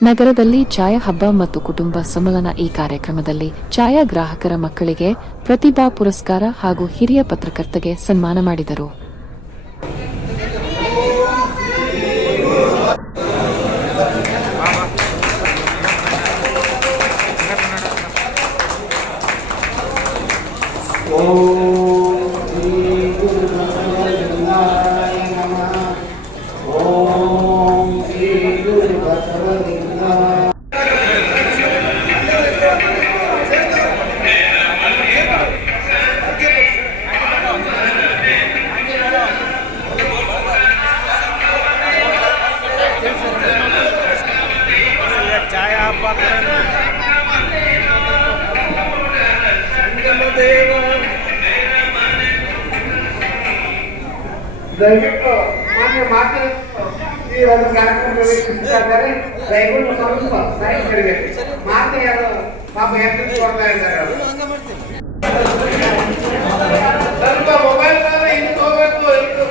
ನಗರದಲ್ಲಿ ಛಾಯಾ ಹಬ್ಬ ಮತ್ತು ಕುಟುಂಬ ಸಮ್ಮೇಳನ ಈ ಕಾರ್ಯಕ್ರಮದಲ್ಲಿ ಛಾಯಾಗ್ರಾಹಕರ ಮಕ್ಕಳಿಗೆ ಪ್ರತಿಭಾ ಪುರಸ್ಕಾರ ಹಾಗೂ ಹಿರಿಯ ಪತ್ರಕರ್ತಗೆ ಸನ್ಮಾನ ಮಾಡಿದರು. ದಯವಿಟ್ಟು ಮಾನ್ಯ ಮಾತಿನ ಈ ಒಂದು ಕಾರ್ಯಕ್ರಮದಲ್ಲಿ ಇದ್ದಾರೆ ದಯವಿಟ್ಟು ಸ್ವಲ್ಪ ಸಹಿಸಬೇಕು ಮಾತು ಯಾರು ಪಾಪ ಎತ್ತಿಟ್ಟು ಕೊಡ್ತಾ ಇದ್ದಾರೆ. ಸ್ವಲ್ಪ ಮೊಬೈಲ್ ಹಿಂದೆ ಹೋಗ್ಬೇಕು ಇದು.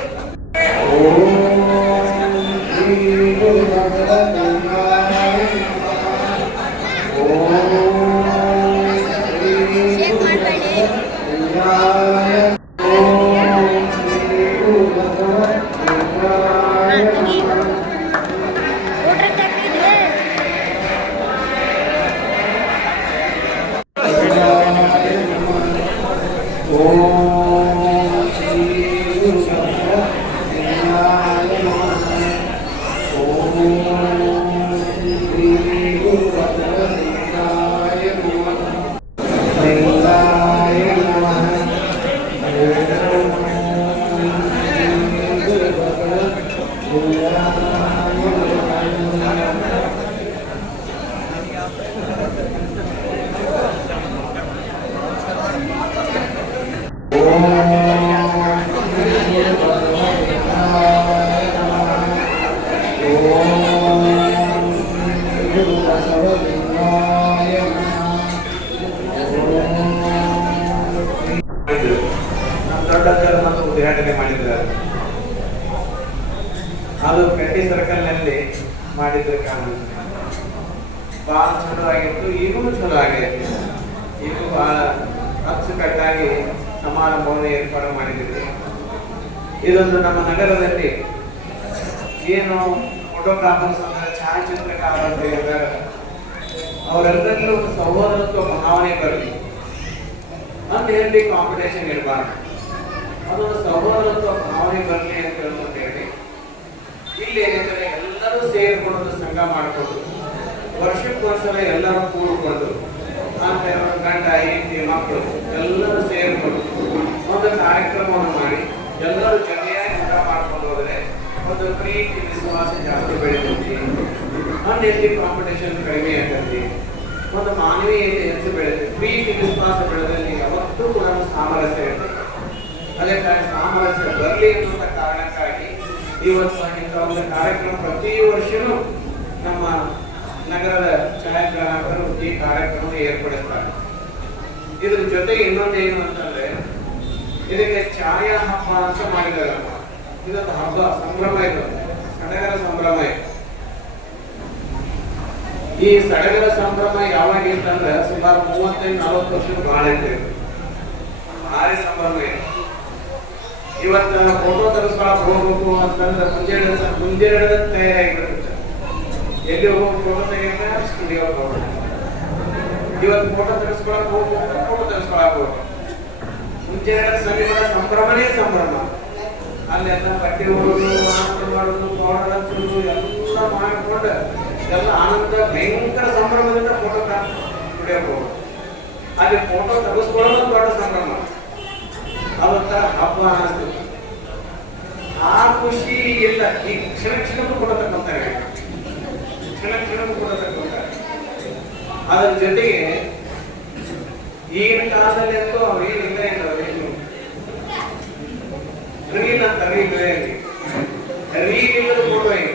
ಉದ್ಘಾಟನೆ ಮಾಡಿದ್ದಾರೆ ಅದು ಪೆಟ್ಟಿ ಸರ್ಕಲ್ನಲ್ಲಿ ಮಾಡಿದ್ರ ಕಾರಣ ಭಾಳ ಚಲೋ ಆಗಿತ್ತು ಈಗೂ ಚಲೋ ಆಗೈತಿ ಈಗ ಭಾಳ ಅಚ್ಚುಕಟ್ಟಾಗಿ ಸಮಾರಂಭವನ್ನು ಏರ್ಪಾಡು ಮಾಡಿದ್ದೀವಿ ಇದೊಂದು ನಮ್ಮ ನಗರದಲ್ಲಿ ಏನು ಫೋಟೋಗ್ರಾಫರ್ಸ್ ಅಂದ್ರೆ ಛಾಯಾಚಿತ್ರಕಾರ ಅಂತ ಹೇಳಿದಾಗ ಅವರೆಲ್ಲರಲ್ಲೂ ಸಹೋದರತ್ವ ಭಾವನೆ ಬರಲಿ ಅಂತ ಹೇಳಿ ಕಾಂಪಿಟೇಷನ್ ಇರಬಾರ್ದು ಅದೊಂದು ಸಹೋದರತ್ವ ಭಾವನೆ ಬರಲಿ ಅಂತ ಹೇಳಿ, ಇಲ್ಲಿ ಏನಂದ್ರೆ ಎಲ್ಲರೂ ಸೇರಿಕೊಂಡು ಸಂಘ ಮಾಡಿಕೊಂಡು ವರ್ಷಕ್ಕೊಂದ್ಸಲ ಎಲ್ಲರೂ ಕೂಡಿಕೊಂಡು ಅಂತ ಗಂಡ, ಹೆಂಡತಿ, ಮಕ್ಕಳು ಎಲ್ಲರೂ ಸೇರಿಕೊಂಡು ಒಂದು ಕಾರ್ಯಕ್ರಮವನ್ನು ಮಾಡಿ ಎಲ್ಲರೂ ಜೊತೆಯಾಗಿ ಒಂದು ಪ್ರೀತಿ ವಿಶ್ವಾಸ ಜಾಸ್ತಿ ಬೆಳಿತೈತಿ ಎಲ್ಲಿ ಕಾಂಪಿಟೇಷನ್ ಕಡಿಮೆ ಆಗ್ತೈತಿ ಒಂದು ಮಾನವೀಯತೆ ಹೆಚ್ಚು ಬೆಳೆಯುತ್ತೆ ಪ್ರೀತಿ ವಿಶ್ವಾಸ ಬೆಳೆದಲ್ಲಿ ಯಾವತ್ತೂ ಕೂಡ ಸಾಮರಸ್ಯ ಇರ್ತದೆ ಅದಕ್ಕಾಗಿ ಸಾಮರಸ್ಯ ಬರಲಿ ಅನ್ನುವಂಥ ಕಾರಣಕ್ಕಾಗಿ ಇವತ್ತು ಇಂಥ ಒಂದು ಕಾರ್ಯಕ್ರಮ ಪ್ರತಿ ವರ್ಷವೂ ನಮ್ಮ ನಗರದ ಛಾಯಾಗ್ರಾಹಕರು ಈ ಕಾರ್ಯಕ್ರಮ ಏರ್ಪಡಿಸ್ತಾರೆ. ಇದ್ರ ಜೊತೆಗೆ ಇನ್ನೊಂದು ಏನು ಅಂತಂದ್ರೆ, ಇದಕ್ಕೆ ಛಾಯಾ ಹಬ್ಬ ಅಂತ ಮಾಡಿದಾರಪ್ಪ ಇದೊಂದು ಹಬ್ಬ ಸಂಭ್ರಮ ಇದು. ಸಡಗರ ಸಂಭ್ರಮ ಈ ಸಡಗರ ಸಂಭ್ರಮ ಯಾವಾಗ ಇತ್ತಂದ್ರೆ ಸುಮಾರು ಮೂವತ್ತೈದು, ನಲವತ್ತು ವರ್ಷದ ಬಹಳ ಇದು. ಭಾರಿ ಸಂಭ್ರಮ ಇದೆ. ಇವತ್ತ ಫೋಟೋ ತರಿಸ್ಕೊಳಕ್ ಹೋಗ್ಬೇಕು ಅಂತಂದ್ರೆ ಮುಂಜಾನೆ ಮುಂಜಾನೆ ತಯಾರಾಗಿರುತ್ತೆ ಎಲ್ಲಿ ಹೋಗಿ ಫೋಟೋ ತೆಗಿದ್ರೆ ಸ್ಟುಡಿಯೋ ಹೋಗ್ಬೇಕು. ಇವತ್ತು ಫೋಟೋ ತರಿಸ್ಕೊಳಕ್ ಹೋಗ್ಬೇಕು ಫೋಟೋ ತರಿಸ್ಕೊಳಕ್ ಹೋಗ್ಬೇಕು. ಮುಂಜಾನೆ ಸಂಭ್ರಮನೇ ಸಂಭ್ರಮ. ಅಲ್ಲೆಲ್ಲ ಬಟ್ಟೆ ಹೊರೋದು ಆನಂದ ಮಾಡೋದು ಪೌಡರ್ ಹಚ್ಚೋದು ಎಲ್ಲ ಮಾಡ್ಕೊಂಡು ಎಲ್ಲ ಆನಂದ, ಭಯಂಕರ ಸಂಭ್ರಮದಿಂದ ಫೋಟೋ ಸ್ಟುಡಿಯೋಗೆ ಹೋಗೋದು ಅಲ್ಲಿ ಫೋಟೋ ತೆಗೆಸ್ಕೊಳ್ಳೋದು ದೊಡ್ಡ ಸಂಭ್ರಮ. ಅವತ್ತ ಹಬ್ಬ ಅನ್ನಿಸ್ತು. ಆ ಖುಷಿ ಇಲ್ಲ. ಈ ಕ್ಷಣ ಕ್ಷಣಕ್ಕೂ ಕೂಡ ತಗೊಂತಾರೆ ಕ್ಷಣ ಕ್ಷಣಕ್ಕೂ ಕೂಡ ತಗೊಂತಾರೆ ಅದರ ಜೊತೆಗೆ ಈಗಿನ ಕಾಲದಲ್ಲಿ ಅಂತೂ ಏನು ಇಲ್ಲ ರೀಲ್ ಅಂತ ರೀಲ್ ರೀಲ್ ಇಲ್ಲದ ಫೋಟೋ ಹೆಂಗೆ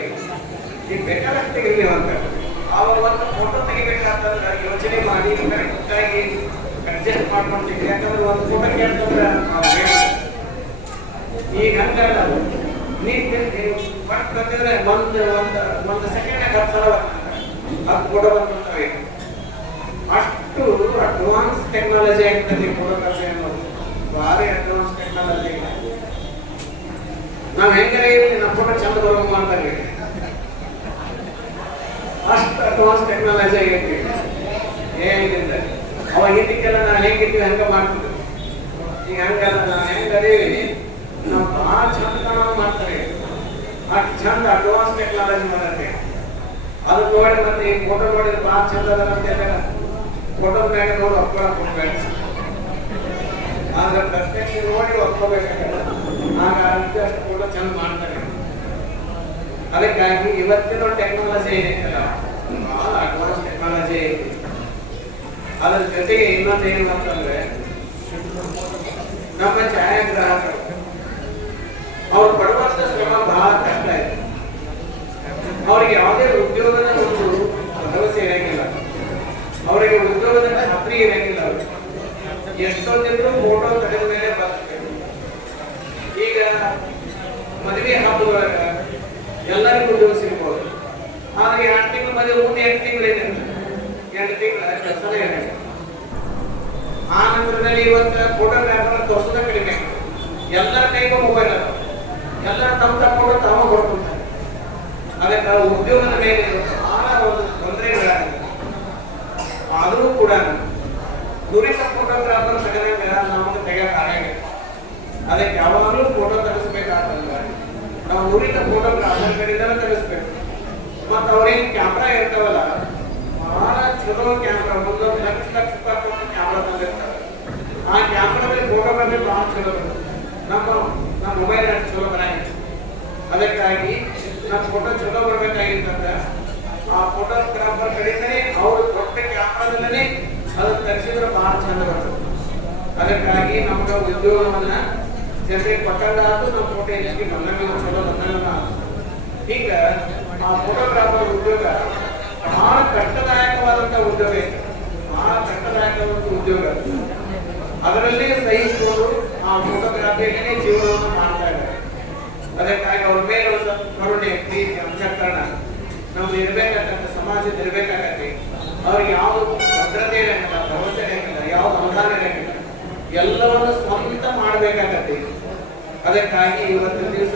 ನೀವು ಬೇಕಾದಷ್ಟು ತೆಗಿಲಿ ಅಂತ ಅವಾಗ ಒಂದು ಫೋಟೋ ತೆಗಿಬೇಕಂತಂದ್ರೆ ಯೋಚನೆ ಮಾಡಿ ಕರೆಕ್ಟಾಗಿ ಅಡ್ಜಸ್ಟ್ ಮಾಡ್ಕೊಂಡು ತೆಗಿ ಯಾಕಂದ್ರೆ ಒಂದು ಫೋಟೋ ಕೇಳ್ತಂದ್ರೆ ಈಗ ಹಂಗಲ್ಲ ನೀವು ಪಟ್ ಬಂದಿದ್ರೆ ಒಂದು ಒಂದು ಒಂದು ಸೆಕೆಂಡ್ ಹತ್ತು ಸಲ ಅದು ಫೋಟೋ ಬಂದ್ಬಿಡ್ತವೆ ಅಷ್ಟು ಅಡ್ವಾನ್ಸ್ ಟೆಕ್ನಾಲಜಿ ಆಗ್ತದೆ ಫೋಟೋಗ್ರಫಿ ಅನ್ನೋದು. ಭಾರಿ ಅಡ್ವಾನ್ಸ್ ಟೆಕ್ನಾಲಜಿ ನಾವ್ ಹೆಂಗೆ ಇರ್ಲಿ ನಮ್ಮ ಫೋಟೋ ಚಂದ ಬರೋಂಗ್ ಮಾಡ್ತಾರೆ ಅಷ್ಟು ಅಡ್ವಾನ್ಸ್ ಟೆಕ್ನಾಲಜಿ ಆಗೈತಿ. ಏನಿಲ್ಲ ಅವಾಗ ಹಿಂದಿಕ್ಕೆಲ್ಲ ನಾವು ಹೆಂಗಿರ್ತೀವಿ ಹಂಗೆ ಮಾಡ್ತೀವಿ ಈಗ ಹಂಗಲ್ಲ, ನಾವು ಹೆಂಗ್ ಅದೇವಿ? ನಾವು ಭಾಳ ಚಂದ ಕಾಣೋಂಗ್ ಮಾಡ್ತಾರೆ. ಅಷ್ಟು ಚಂದ ಅಡ್ವಾನ್ಸ್ ಟೆಕ್ನಾಲಜಿ ಮಾಡತ್ತೆ ಅದು ನೋಡಿ ಮತ್ತೆ ಈ ಫೋಟೋ ನೋಡಿದ್ರೆ ಭಾಳ ಚಂದ ಅದ ಮತ್ತೆ ಫೋಟೋ ಮ್ಯಾಗ ನೋಡಿ ಒಪ್ಕೊಳಕ್ ಹೋಗ್ಬೇಡ ಆದ್ರೆ ಪ್ರತ್ಯಕ್ಷ ನೋಡಿ ಒಪ್ಕೋಬೇಕಾಗಲ್ಲ. ಅದಕ್ಕೆ ಅಷ್ಟು ಕೂಡ ಚಂದ ಮಾಡ್ತಾರೆ. ಅದಕ್ಕಾಗಿ ಇವತ್ತಿನ ಟೆಕ್ನಾಲಜಿ ಏನೈತಲ್ಲ ಬಹಳ ಅಡ್ವಾನ್ಸ್ ಟೆಕ್ನಾಲಜಿ ಐತಿ ಅದ್ರ ಜೊತೆಗೆ ಇನ್ನೊಂದು ಏನು ಅಂತಂದ್ರೆ ನಮ್ಮ ಛಾಯಾಗ್ರಾಹಕರು, ಅವ್ರು ಪಡುವಂತ ಶ್ರಮ ಬಹಳ ಕಷ್ಟ ಇದೆ ಅವರಿಗೆ ಯಾವುದೇ ಉದ್ಯೋಗದ ಒಂದು ಭರವಸೆ ಇರಂಗಿಲ್ಲ. ಅವರಿಗೆ ಉದ್ಯೋಗದ ಖಾತ್ರಿ ಇರಂಗಿಲ್ಲ ಎಷ್ಟೊಂದಿದ್ರು ಫೋಟೋ ತೆಗೆದ ಮೇಲೆ ಬರ್ತದೆ ಈಗ ಎಲ್ಲರಿಗೂ ಉದ್ಯೋಗ ಸಿಗ್ಬೋದು. ಆದ್ರೆ ಎರಡು ತಿಂಗಳು ಮದುವೆ ಮುಂದೆ ಎಂಟು ತಿಂಗಳು ಇದೆ. ಎರಡು ತಿಂಗಳ ಕೆಲಸನೇ ಇರಂಗಿಲ್ಲ ಆ ನಂತರದಲ್ಲಿ ಇವತ್ತು ಫೋಟೋಗ್ರಾಫರ್ ತೋರಿಸೋದ ಕಡಿಮೆ. ಎಲ್ಲರ ಕೈಗೂ ಮೊಬೈಲ್ ಅದ. ಎಲ್ಲರ ತಮ್ಮ ತಮ್ಮ ತಾವ ಹೊಡ್ಕೊಂತಾರೆ ಅದಕ್ಕೆ ಉದ್ಯೋಗದ ಮೇಲೆ ಬಹಳ ಒಂದು ತೊಂದರೆಗಳಾಗಿದೆ ಆದರೂ ಕೂಡ ನುರಿತ ಫೋಟೋಗ್ರಾಫರ್ ತೆಗೆದಾಗ ನಮಗೆ ತೆಗೆಯಕ್ಕೆ ಆಗಂಗಿಲ್ಲ ಅದಕ್ಕೆ ಯಾವಾಗಲೂ ಫೋಟೋ ತೆಗೆಸ್ಬೇಕಾಗ್ತದೆ ನಾವು ನುರಿತ ಫೋಟೋಗ್ರಾಫರ್ ಕಡೆಯಿಂದಲೇ ತೆಗೆಸ್ಬೇಕು ಮತ್ತು ಅವ್ರೇನು ಕ್ಯಾಮ್ರಾ ಇರ್ತಾವಲ್ಲ ಬಹಳ ಚಲೋ ಕ್ಯಾಮ್ರಾ ಒಂದೊಂದು ಲಕ್ಷ ಲಕ್ಷ ರೂಪಾಯಿ ಕೊಟ್ಟು ಕ್ಯಾಮ್ರಾ ತಂದಿರ್ತಾರೆ ಆ ಕ್ಯಾಮ್ರಾದಲ್ಲಿ ಫೋಟೋಗ್ರಫಿ ಬಹಳ ಚಲೋ ನಮ್ಮ ನಮ್ಮ ಮೊಬೈಲ್ ಚಲೋ ಬರಾಗಿತ್ತು ಅದಕ್ಕಾಗಿ ನಮ್ಮ ಫೋಟೋ ಚಲೋ ಬರ್ಬೇಕಾಗಿತ್ತಂದ್ರೆ ಆ ಫೋಟೋಗ್ರಾಫರ್ ಕಡೆಯಿಂದನೇ ಅವರು ಕೊಟ್ಟ ಕ್ಯಾಮ್ರಾದಲ್ಲೇ ಅದನ್ನು ತರಿಸಿದ್ರೆ ಬಹಳ ಚಂದ ಬರ್ತದೆ ಅದಕ್ಕಾಗಿ ನಮ್ಗೆ ಉದ್ಯೋಗವನ್ನ ಜನರಿಗೆ ಕೊಟ್ಟಾದ್ರು ನಮ್ಮ ಫೋಟೋ ಹೆಚ್ಚಿಗೆ ಬಂದಂಗ ಚಲೋ, ಬಂದಂಗ ಈಗ ಆ ಫೋಟೋಗ್ರಾಫರ್ ಉದ್ಯೋಗ ಬಹಳ ಕಷ್ಟದಾಯಕವಾದಂಥ ಉದ್ಯೋಗ ಬಹಳ ಕಷ್ಟದಾಯಕವಾದ ಉದ್ಯೋಗ. ಅದರಲ್ಲೇ ಸಹಿಸಿಕೊಂಡು ಆ ಫೋಟೋಗ್ರಾಫಿಯಲ್ಲಿ ಜೀವನವನ್ನು ಮಾಡ್ತಾ ಇದ್ದಾರೆ. ಅದಕ್ಕಾಗಿ ಅವ್ರ ಮೇಲೆ ಒಂದು ಕರುಣೆ, ಪ್ರೀತಿ ಅಂತಃಕರಣ ನಮ್ದು ಇರ್ಬೇಕಾಗತ್ತೆ ಸಮಾಜದ ಇರ್ಬೇಕಾಗತ್ತೆ. ಅವ್ರಿಗೆ ಯಾವ ಭದ್ರತೆ ಇರಂಗಿಲ್ಲ ಭರವಸೆ ಇರಂಗಿಲ್ಲ ಯಾವ ಅನುದಾನ ಇರಂಗಿಲ್ಲ ಎಲ್ಲವನ್ನು ಸ್ವಂತ ಮಾಡ್ಬೇಕಾಗತ್ತೆ. ಅದಕ್ಕಾಗಿ ಇವತ್ತಿನ ದಿವಸ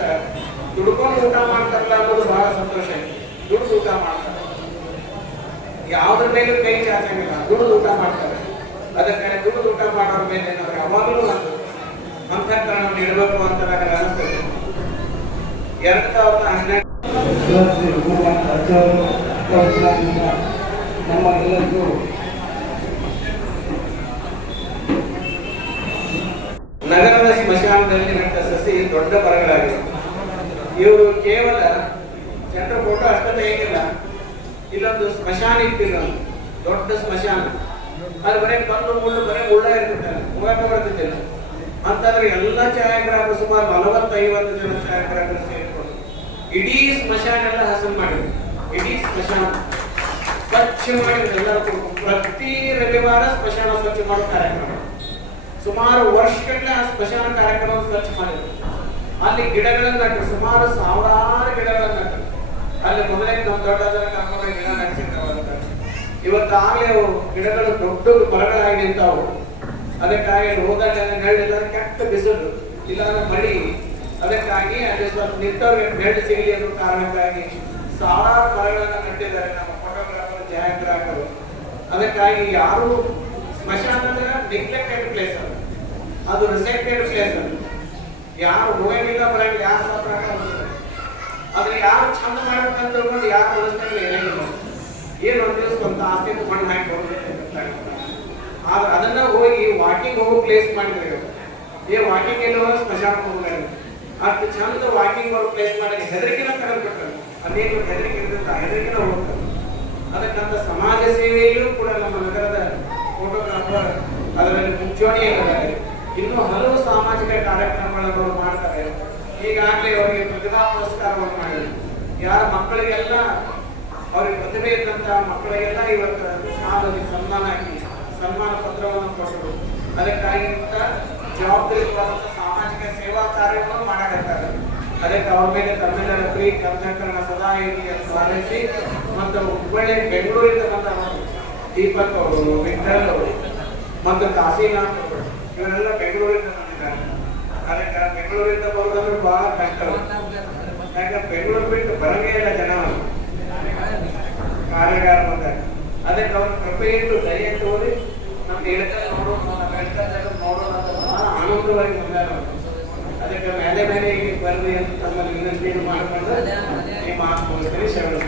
ದುಡ್ಕೊಂಡು ಊಟ ಮಾಡ್ತಾರಲ್ಲ ಅನ್ನೋದು ಬಹಳ ಸಂತೋಷ ದುಡ್ಡು ಊಟ ಮಾಡ್ತಾರೆ. ಯಾವ್ದ್ರ ಮೇಲೆ ಕೈ ಚಾಚಂಗಿಲ್ಲ ದುಡ್ಡು ಊಟ ಮಾಡ್ತಾರೆ. ಅದಕ್ಕಾಗಿ ತುಂಬ ಊಟ ಮಾಡೋರ ಮೇಲೆ ಯಾವಾಗಲೂ ಒಂದು ಅಂತಃಕರಣ ನೀಡಬೇಕು ಅಂತ ನನಗೆ ಅನಿಸ್ತದೆ. ಎರಡ್ ಸಾವಿರದ ಹನ್ನೆರಡು ನಮ್ಮ ಎಲ್ಲರಿಗೂ ನಗರದ ಸ್ಮಶಾನದಲ್ಲಿ ನೆಟ್ಟ ಸಸಿ ದೊಡ್ಡ ಮರಗಳಾಗಿವೆ. ಇವರು ಕೇವಲ ಜನರ ಫೋಟೋ ಅಷ್ಟೇ ಹೇಗಿಲ್ಲ ಇಲ್ಲೊಂದು ಸ್ಮಶಾನ ಇತ್ತಿಲ್ಲ ದೊಡ್ಡ ಸ್ಮಶಾನ. ಅದು ಬರೀ ಕಲ್ಲು ಮುಳ್ಳು ಬರೀ ಮುಳ್ಳ ಬರ್ತಿದ್ದಿಲ್ಲ ಅಂತಂದ್ರೆ ಎಲ್ಲ ಛಾಯಾಗ್ರಾಹಕರು ಸುಮಾರು ನಲವತ್ತೈವತ್ತು ಜನ ಛಾಯಾಗ್ರಾಹಕರು ಸೇರ್ಕೊಂಡು ಇಡೀ ಸ್ಮಶಾನ ಎಲ್ಲ ಹಸನ್ ಮಾಡಿದ್ರು. ಇಡೀ ಸ್ಮಶಾನ. ಸ್ವಚ್ಛ ಮಾಡಿದ್ರು ಎಲ್ಲರೂ. ಪ್ರತಿ ರವಿವಾರ ಸ್ಮಶಾನ ಸ್ವಚ್ಛ ಮಾಡೋ ಕಾರ್ಯಕ್ರಮ. ಸುಮಾರು ವರ್ಷಗಟ್ಟಲೆ ಆ ಸ್ಮಶಾನ ಕಾರ್ಯಕ್ರಮ ಸ್ವಚ್ಛ ಮಾಡಿದ್ರು. ಅಲ್ಲಿ ಗಿಡಗಳನ್ನ ನಟ್ಟರು ಸುಮಾರು ಸಾವಿರಾರು ಗಿಡಗಳನ್ನ ನಟ್ಟರು ಅಲ್ಲಿ ಮೊದಲೇ ನಮ್ಮ ದೊಡ್ಡ ಕರ್ಕೊಂಡು ಗಿಡ ನಡೆಸಿರ್ತಾವಂತ ಇವತ್ತಾಗಲೇ ಅವು ಗಿಡಗಳು ದೊಡ್ಡ ಮರಗಳಾಗಿ ನಿಂತಾವು. ಅದಕ್ಕಾಗಿ ಹೋದಾಗ ನೆರಳಿಲ್ಲ ಕೆಟ್ಟ ಬಿಸಿಲು. ಇಲ್ಲಾಂದ್ರೆ ಮಳಿ. ಅದಕ್ಕಾಗಿ ಅಲ್ಲಿ ಸ್ವಲ್ಪ ನಿಂತವ್ರಿಗೆ ನೆರಳು ಸಿಗಲಿ ಅನ್ನೋ ಕಾರಣಕ್ಕಾಗಿ ಸಾವಿರಾರು ಮರಗಳನ್ನ ನಟ್ಟಿದ್ದಾರೆ ನಮ್ಮ ಫೋಟೋಗ್ರಾಫರ್ ಛಾಯಾಗ್ರಾಹಕರು ಅದಕ್ಕಾಗಿ ಯಾರು ಸ್ಮಶಾನದ ಅಂದ್ರೆ ನೆಗ್ಲೆಕ್ಟೆಡ್ ಪ್ಲೇಸ್ ಅದು. ಅದು ರಿಸೆಕ್ಟೆಡ್ ಪ್ಲೇಸ್ ಅದು. ಯಾರು ಹೋಗಿಲ್ಲ ಬರಂಗಿಲ್ಲ ಯಾರು ಸಾಪ್ರಾಗ ಅದ್ರ ಯಾರು ಚಂದ ಮಾಡ್ಬೇಕಂತ ಯಾರು ಮನಸ್ಸಿನಲ್ಲಿ ಇರಂಗಿಲ್ಲ ಏನು ಒಂದು ದಿವಸ ಸ್ವಂತ ಆಸ್ತಿ ಮಣ್ಣು ಹಾಕಿ ಆದ್ರೆ ಅದನ್ನ ಹೋಗಿ ವಾಕಿಂಗ್ ಹೋಗೋ ಪ್ಲೇಸ್ ಮಾಡಿದ್ರೆ. ಏ ವಾಕಿಂಗ್ ಎಲ್ಲ ಹೋಗಿ ಸ್ಮಶಾನ ಹೋಗ್ತಾರೆ. ಅಷ್ಟು ಚಂದ ವಾಕಿಂಗ್ ಹೋಗೋ ಪ್ಲೇಸ್ ಮಾಡಿ ಹೆದರಿಕೆನ ಕರೆದು ಬಿಟ್ಟಾರೆ ಅದೇನು ಹೆದರಿಕೆ ಇರ್ತದ ಹೆದರಿಕೆನ ಅದಕ್ಕಂತ ಸಮಾಜ ಸೇವೆಯಲ್ಲೂ ಕೂಡ ನಮ್ಮ ನಗರದ ಫೋಟೋಗ್ರಾಫರ್ ಅದರಲ್ಲಿ ಮುಂಚೂಣಿಯಲ್ಲಿದ್ದಾರೆ ಇನ್ನೂ ಹಲವು ಸಾಮಾಜಿಕ ಕಾರ್ಯಕ್ರಮಗಳನ್ನು ಮಾಡ್ತಾರೆ. ಈಗಾಗಲೇ ಅವರಿಗೆ ಪ್ರತಿಭಾ ಪುರಸ್ಕಾರವನ್ನು ಮಾಡಿದ್ರು ಯಾರ ಮಕ್ಕಳಿಗೆಲ್ಲ ಅವ್ರಿಗೆ ಪ್ರತಿಭೆ ಇದ್ದಂತಹ ಮಕ್ಕಳಿಗೆಲ್ಲ ಇವತ್ತು ಶಾಲೆಯಲ್ಲಿ ಸನ್ಮಾನ ಹಾಕಿ, ಸನ್ಮಾನ ಪತ್ರವನ್ನು ಕೊಟ್ಟರು. ಅದಕ್ಕಾಗಿ ಇಂಥ ಜವಾಬ್ದಾರಿಯುತವಾದಂಥ ಸಾಮಾಜಿಕ ಸೇವಾ ಕಾರ್ಯವನ್ನು ಮಾಡಕತ್ತಾರೆ ಅದಕ್ಕೆ ಅವ್ರ ಮೇಲೆ ತಮ್ಮೆಲ್ಲರ ಪ್ರೀ ಕರ್ನಾಟಕ ಸದಾ ಇರಲಿ ಸ್ವಾಗತಿಸಿ. ಮತ್ತು ಹುಬ್ಬಳ್ಳಿ, ಬೆಂಗಳೂರಿಂದ ಬಂದ ದೀಪಕ್ ಅವರು, ವಿಠಲ್ ಅವರು, ಮತ್ತು ಕಾಶಿನಾಥ್ ಅವರು, ಇವರೆಲ್ಲ ಬೆಂಗಳೂರಿಂದ ಬಂದಿದ್ದಾರೆ. ಅದಕ್ಕೆ ಬೆಂಗಳೂರಿಂದ ಬರೋದಂದ್ರೆ ಬಹಳ ಕಷ್ಟ. ಯಾಕಂದ್ರೆ ಬೆಂಗಳೂರು ಬಿಟ್ಟು ಬರಂಗೇ ಇಲ್ಲ ಜನ ಕಾರ್ಯಾಗಾರ ಬಂದಾಗ ಅದಕ್ಕೆ ಅವ್ರ ಕೃಪೆಯಿಟ್ಟು ದಯ ತೋರಿ ನಮ್ಗೆ ಹೇಳ್ತಾರೆ ನೋಡೋಣ ನಮ್ಮ ಜಾಗ ನೋಡೋಣ ಅಂತ ಆನಂದವಾಗಿ ಬಂದಾರ. ಅದಕ್ಕೆ ಮೇಲೆ ಮೇಲೆ ಬರ್ರಿ ಅಂತ ತಮ್ಮಲ್ಲಿ ವಿನಂತಿಯನ್ನು ಮಾಡಿಕೊಂಡು ನಿಮ್ಮ ಮುಗಿಸ್ತೀನಿ. ಶರಣ.